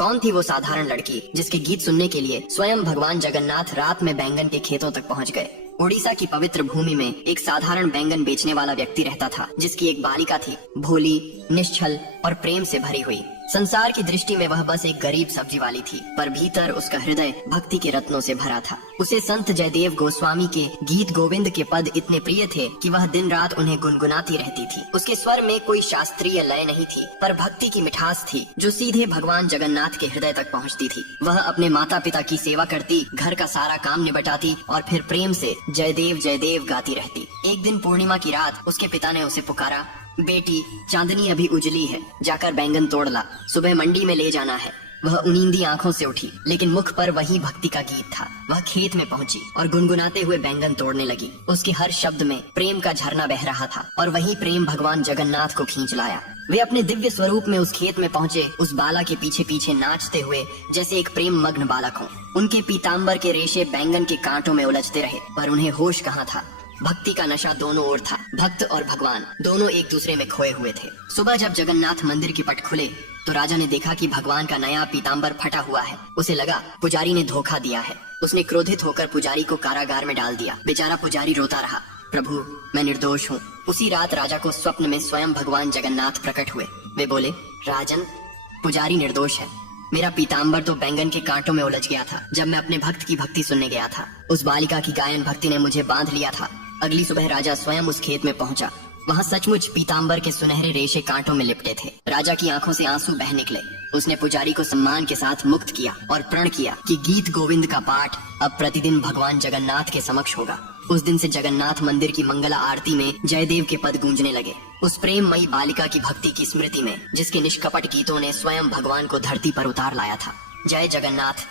कौन थी वो साधारण लड़की जिसके गीत सुनने के लिए स्वयं भगवान जगन्नाथ रात में बैंगन के खेतों तक पहुंच गए। उड़ीसा की पवित्र भूमि में एक साधारण बैंगन बेचने वाला व्यक्ति रहता था, जिसकी एक बालिका थी, भोली, निश्छल और प्रेम से भरी हुई। संसार की दृष्टि में वह बस एक गरीब सब्जी वाली थी, पर भीतर उसका हृदय भक्ति के रत्नों से भरा था। उसे संत जयदेव गोस्वामी के गीत गोविंद के पद इतने प्रिय थे कि वह दिन रात उन्हें गुनगुनाती रहती थी। उसके स्वर में कोई शास्त्रीय लय नहीं थी, पर भक्ति की मिठास थी जो सीधे भगवान जगन्नाथ के हृदय तक पहुंचती थी। वह अपने माता पिता की सेवा करती, घर का सारा काम निपटाती और फिर प्रेम से जयदेव गाती रहती। एक दिन पूर्णिमा की रात उसके पिता ने उसे पुकारा, बेटी, चांदनी अभी उजली है, जाकर बैंगन तोड़ ला, सुबह मंडी में ले जाना है। वह उनींदी आंखों से उठी, लेकिन मुख पर वही भक्ति का गीत था। वह खेत में पहुंची और गुनगुनाते हुए बैंगन तोड़ने लगी। उसके हर शब्द में प्रेम का झरना बह रहा था और वही प्रेम भगवान जगन्नाथ को खींच लाया। वे अपने दिव्य स्वरूप में उस खेत में पहुंचे, उस बाला के पीछे पीछे नाचते हुए जैसे एक प्रेम मग्न बालक हो। उनके पीताम्बर के रेशे बैंगन के कांटों में उलझते रहे, पर उन्हें होश कहाँ था। भक्ति का नशा दोनों ओर था। भक्त और भगवान दोनों एक दूसरे में खोए हुए थे। सुबह जब जगन्नाथ मंदिर के पट खुले तो राजा ने देखा कि भगवान का नया पीताम्बर फटा हुआ है। उसे लगा पुजारी ने धोखा दिया है। उसने क्रोधित होकर पुजारी को कारागार में डाल दिया। बेचारा पुजारी रोता रहा, प्रभु मैं निर्दोष हूँ। उसी रात राजा को स्वप्न में स्वयं भगवान जगन्नाथ प्रकट हुए। वे बोले, राजन, पुजारी निर्दोष है। मेरा पीताम्बर तो बैंगन के कांटों में उलझ गया था जब मैं अपने भक्त की भक्ति सुनने गया था। उस बालिका की गायन भक्ति ने मुझे बांध लिया था। अगली सुबह राजा स्वयं उस खेत में पहुंचा। वहाँ सचमुच पीताम्बर के सुनहरे रेशे कांटों में लिपटे थे। राजा की आंखों से आंसू बह निकले। उसने पुजारी को सम्मान के साथ मुक्त किया और प्रण किया कि गीत गोविंद का पाठ अब प्रतिदिन भगवान जगन्नाथ के समक्ष होगा। उस दिन से जगन्नाथ मंदिर की मंगला आरती में जयदेव के पद गूंजने लगे, उस प्रेममयी बालिका की भक्ति की स्मृति में, जिसके निष्कपट गीतों ने स्वयं भगवान को धरती पर उतार लाया था। जय जगन्नाथ।